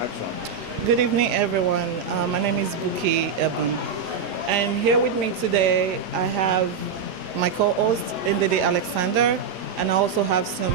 Action. Good evening, everyone. My name is Buki Ebun, and here with me today I have my co-host Ndidi Alexander, and I also have some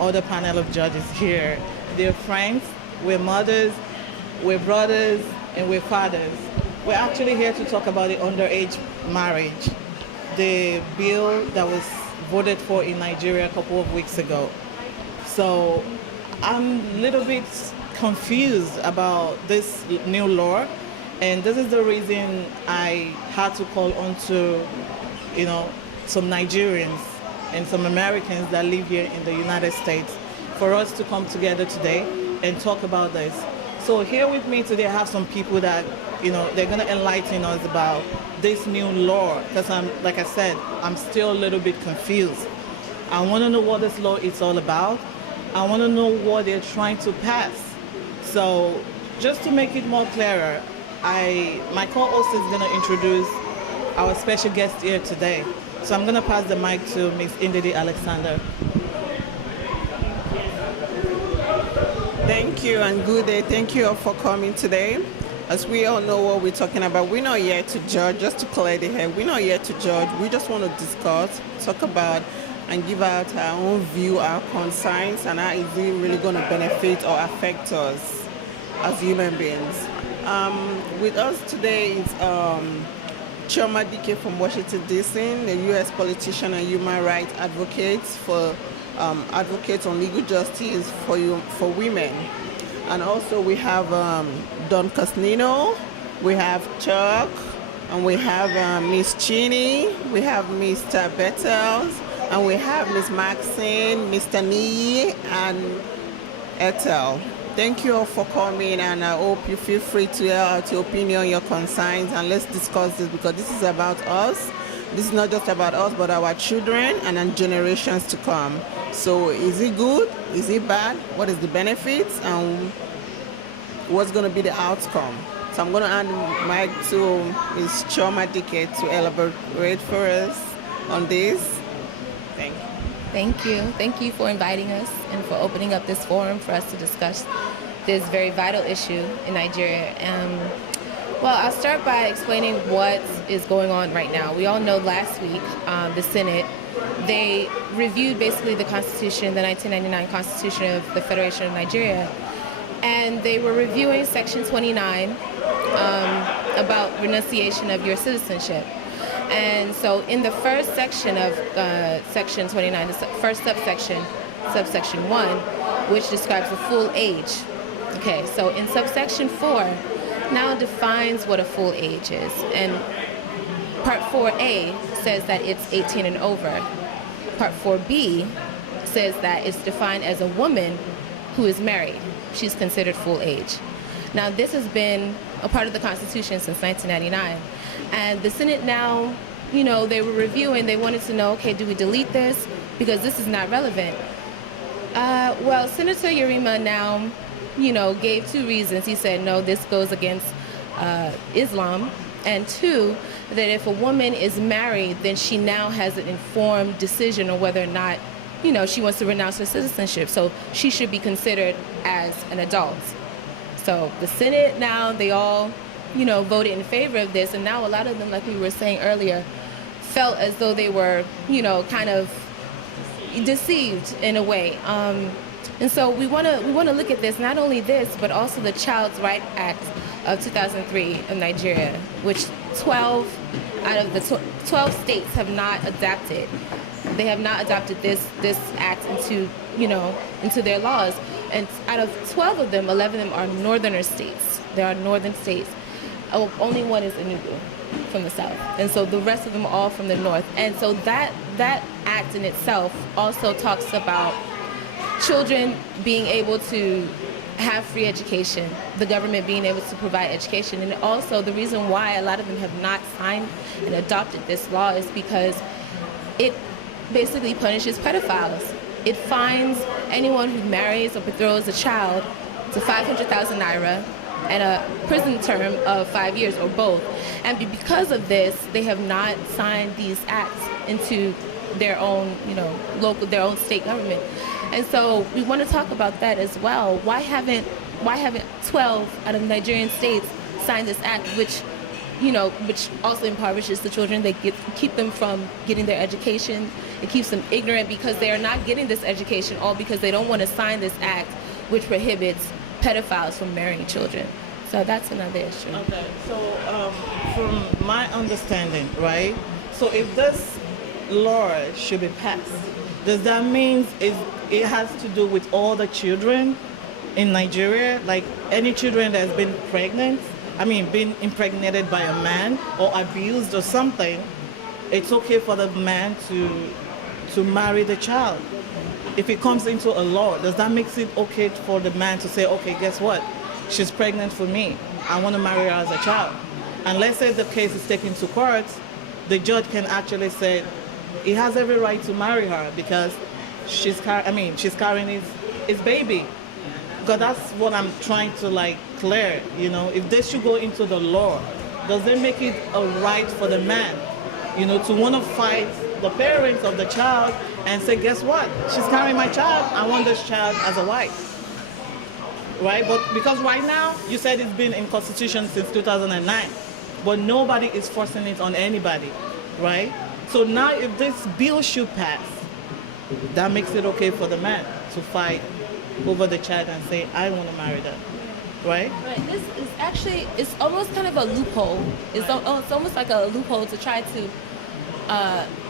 other panel of judges here. They're friends, we're mothers, we're brothers, and we're fathers. We're actually here to talk about the underage marriage, the bill that was voted for in Nigeria a couple of weeks ago. So I'm a little bit confused about this new law, and this is the reason I had to call on to, some Nigerians and some Americans that live here in the United States for us to come together today and talk about this. So here with me today, I have some people that, they're going to enlighten us about this new law because like I said, I'm still a little bit confused. I want to know what this law is all about. I want to know what they're trying to pass. So just to make it more clearer, my co-host is going to introduce our special guest here today. So I'm going to pass the mic to Ms. Ndidi Alexander. Thank you and good day. Thank you all for coming today. As we all know what we're talking about, we're not here to judge, just to clear the head. We're not here to judge. We just want to discuss, talk about, and give out our own view, our concerns, and how is it really going to benefit or affect us as human beings. With us today is Chioma Dike from Washington, D.C., the U.S. politician and human rights advocate for advocates on legal justice for women. And also we have Don Cosnino, we have Chuck, and we have Miss Chinny, we have Mr. Bettels, and we have Miss Maxine, Mr. Nee, and Ethel. Thank you all for coming, and I hope you feel free to air out your opinion, your concerns, and let's discuss this because this is about us. This is not just about us, but our children and then generations to come. So is it good? Is it bad? What is the benefits? And what's going to be the outcome? So I'm going to hand the mic to Ms. Chioma Dike to elaborate for us on this. Thank you. Thank you. Thank you for inviting us and for opening up this forum for us to discuss this very vital issue in Nigeria. Well, I'll start by explaining what is going on right now. We all know last week, the Senate, they reviewed basically the Constitution, the 1999 Constitution of the Federation of Nigeria, and they were reviewing Section 29 about renunciation of your citizenship. And so in the first section of Section 29, the first subsection 1, which describes the full age. Okay, so in subsection 4, now defines what a full age is. And Part 4A says that it's 18 and over. Part 4B says that it's defined as a woman who is married. She's considered full age. Now, this has been a part of the Constitution since 1999. And the Senate now, they were reviewing, they wanted to know, okay, do we delete this? Because this is not relevant. Well, Senator Yerima now, gave two reasons. He said, no, this goes against Islam. And two, that if a woman is married, then she now has an informed decision on whether or not, she wants to renounce her citizenship. So she should be considered as an adult. So the Senate now, they all, voted in favor of this. And now a lot of them, like we were saying earlier, felt as though they were, kind of deceived in a way. And so we want to look at this, not only this, but also the Child's Right Act of 2003 of Nigeria, which 12 out of the 12 states have not adopted. They have not adopted this act into their laws. And out of 12 of them, 11 of them are northern states. There are northern states. Only one is Enugu from the south. And so the rest of them are all from the north. And so that act in itself also talks about children being able to have free education, the government being able to provide education. And also the reason why a lot of them have not signed and adopted this law is because it basically punishes pedophiles. It fines anyone who marries or betroths a child to 500,000 naira and a prison term of 5 years or both. And because of this, they have not signed these acts into their own, their own state government. And so we want to talk about that as well. Why haven't why haven't 12 out of Nigerian states signed this act, which also impoverishes the children. They keep them from getting their education. It keeps them ignorant because they are not getting this education, all because they don't want to sign this act, which prohibits pedophiles from marrying children. So that's another issue. Okay, so from my understanding, right? So if this law should be passed, does that mean it has to do with all the children in Nigeria? Like any children that's been been impregnated by a man or abused or something, it's okay for the man to marry the child. If it comes into a law, does that make it okay for the man to say, okay, guess what? She's pregnant for me. I want to marry her as a child. And let's say the case is taken to court, the judge can actually say he has every right to marry her because she's carrying his baby. Because that's what I'm trying to clear. If this should go into the law, does it make it a right for the man, to want to fight the parents of the child and say, guess what? She's carrying my child. I want this child as a wife. Right? But because right now, you said it's been in Constitution since 2009, but nobody is forcing it on anybody, right? So now if this bill should pass, that makes it okay for the man to fight over the child and say, I want to marry them, right? Right. This is actually, it's almost kind of a loophole. It's almost like a loophole to try to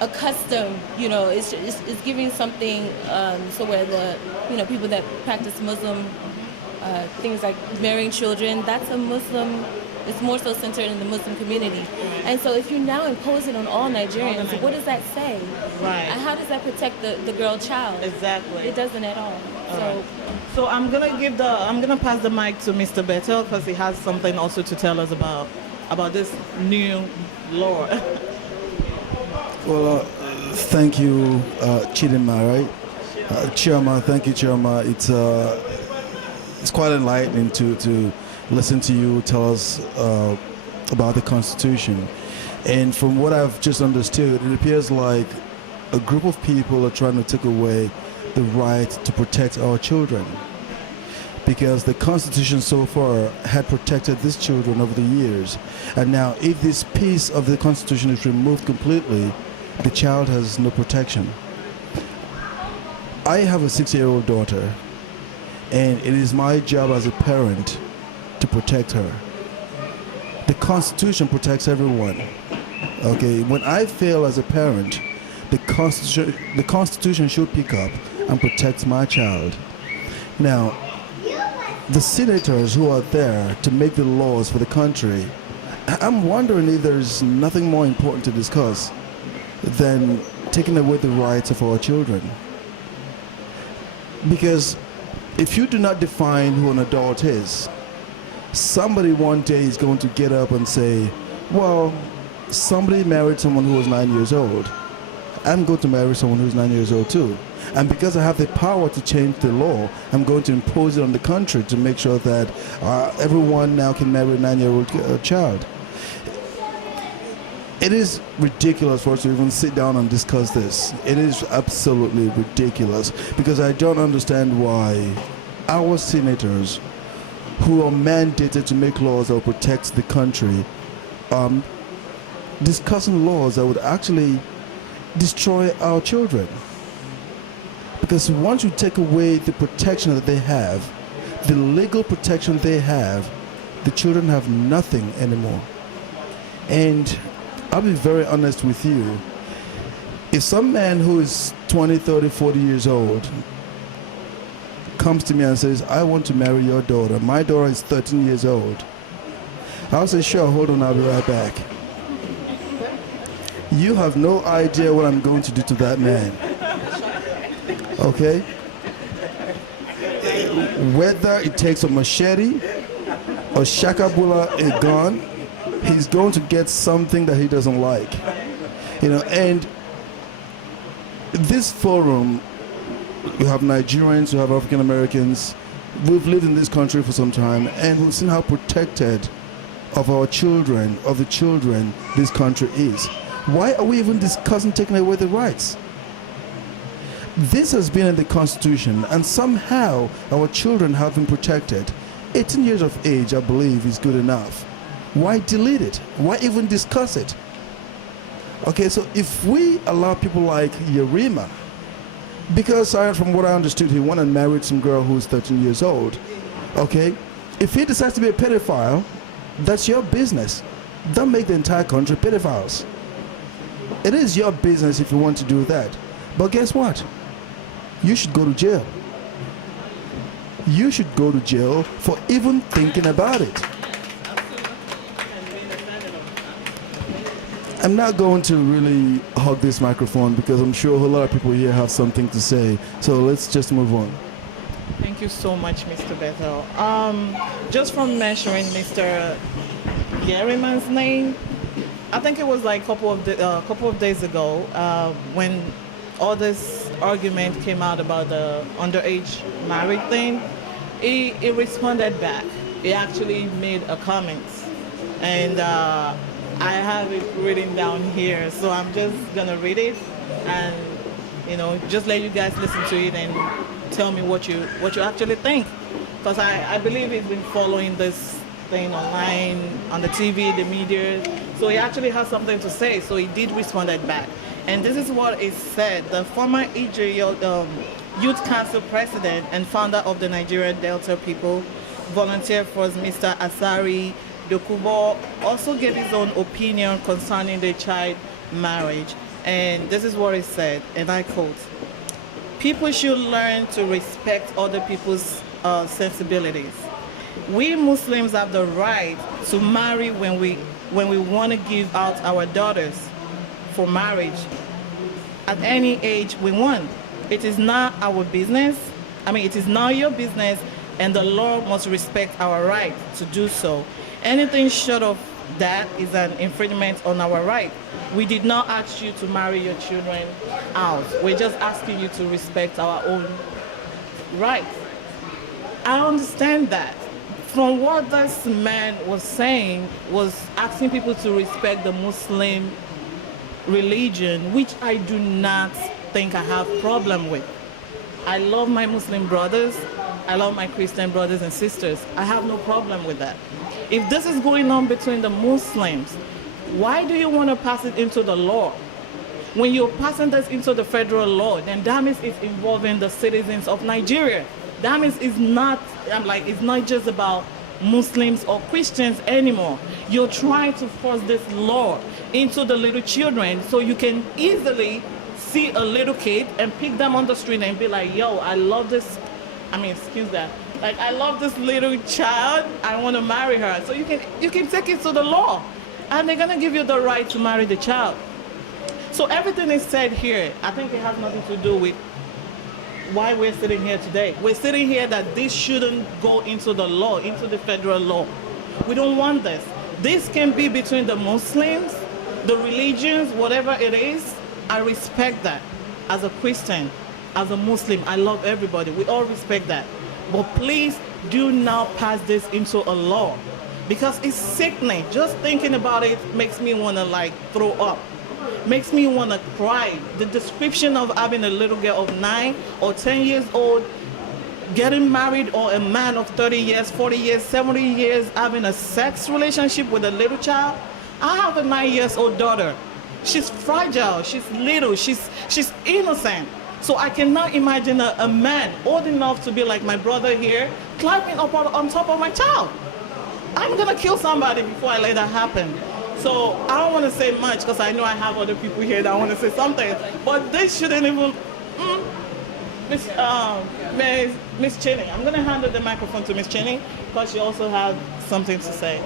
accustom, it's giving something so where the, people that practice Muslim things like marrying children, that's a Muslim, it's more so centered in the Muslim community. And so if you now impose it on all Nigerians, what does that say? Right. And how does that protect the girl child? Exactly. It doesn't at all. So I'm gonna pass the mic to Mr. Betel because he has something also to tell us about this new law. Well, thank you, Chidinma, right? Chirma, thank you, Chirma. It's quite enlightening to listen to you tell us about the Constitution. And from what I've just understood, it appears like a group of people are trying to take away the right to protect our children. Because the Constitution so far had protected these children over the years. And now if this piece of the Constitution is removed completely, the child has no protection. I have a 6-year-old daughter, and it is my job as a parent to protect her. The Constitution protects everyone. Okay, when I fail as a parent, the Constitution should pick up and protect my child. Now, the senators who are there to make the laws for the country, I'm wondering if there's nothing more important to discuss than taking away the rights of our children. Because if you do not define who an adult is, somebody one day is going to get up and say, well, somebody married someone who was 9 years old. I'm going to marry someone who's 9 years old too. And because I have the power to change the law, I'm going to impose it on the country to make sure that everyone now can marry a 9-year-old child. It is ridiculous for us to even sit down and discuss this. It is absolutely ridiculous because I don't understand why our senators who are mandated to make laws that will protect the country discussing laws that would actually destroy our children. Because once you take away the protection that they have, the legal protection they have, the children have nothing anymore. And I'll be very honest with you. If some man who is 20, 30, 40 years old comes to me and says, I want to marry your daughter. My daughter is 13 years old. I'll say, sure, hold on, I'll be right back. You have no idea what I'm going to do to that man. Okay? Whether it takes a machete, a shakabula, a gun, he's going to get something that he doesn't like. And this forum, we have Nigerians, we have African Americans. We've lived in this country for some time, and we've seen how protected of our children, of the children, this country is. Why are we even discussing taking away the rights? This has been in the Constitution, and somehow our children have been protected. 18 years of age, I believe, is good enough. Why delete it? Why even discuss it? Okay, so if we allow people like Yerima, because from what I understood, he went and married some girl who's 13 years old. Okay, if he decides to be a pedophile, that's your business. Don't make the entire country pedophiles. It is your business if you want to do that. But guess what? You should go to jail. You should go to jail for even thinking about it. I'm not going to really hog this microphone because I'm sure a lot of people here have something to say. So let's just move on. Thank you so much, Mr. Bethel. Just from mentioning Mr. Yeriman's name, I think it was like a couple of days ago when all this argument came out about the underage marriage thing. He responded back. He actually made a comment, and I have it written down here, so I'm just gonna read it and just let you guys listen to it and tell me what you actually think, because I believe he's been following this thing online, on the TV, the media, so he actually has something to say, so he did respond back. And this is what it said. The former EJ Youth Council president and founder of the Nigeria Delta People Volunteer Force, Mr. Asari Dokubo, also gave his own opinion concerning the child marriage. And this is what he said, and I quote, "People should learn to respect other people's sensibilities. We Muslims have the right to marry when we want to give out our daughters for marriage at any age we want. It is not our business. It is not your business, and the law must respect our right to do so. Anything short of that is an infringement on our right. We did not ask you to marry your children out. We're just asking you to respect our own rights." I understand that. From what this man was saying, was asking people to respect the Muslim religion, which I do not think I have problem with. I love my Muslim brothers. I love my Christian brothers and sisters. I have no problem with that. If this is going on between the Muslims, why do you want to pass it into the law? When you're passing this into the federal law, then that means it's involving the citizens of Nigeria. That means it's not just about Muslims or Christians anymore. You're trying to force this law into the little children so you can easily see a little kid and pick them on the street and be like, yo, I love this, excuse that. Like, I love this little child, I want to marry her. So you can take it to the law, and they're going to give you the right to marry the child. So everything is said here, I think it has nothing to do with why we're sitting here today. We're sitting here that this shouldn't go into the law, into the federal law. We don't want this. This can be between the Muslims, the religions, whatever it is. I respect that. As a Christian, as a Muslim, I love everybody. We all respect that. But please do not pass this into a law, because it's sickening. Just thinking about it makes me want to throw up. Makes me want to cry. The description of having a little girl of 9 or 10 years old getting married, or a man of 30 years, 40 years, 70 years having a sex relationship with a little child. I have a 9-year-old daughter. She's fragile, she's little, she's innocent. So I cannot imagine a man old enough to be like my brother here, climbing up on top of my child. I'm gonna kill somebody before I let that happen. So I don't want to say much because I know I have other people here that want to say something. But they shouldn't even. Miss Cheney, I'm going to hand the microphone to Miss Cheney because she also has something to say.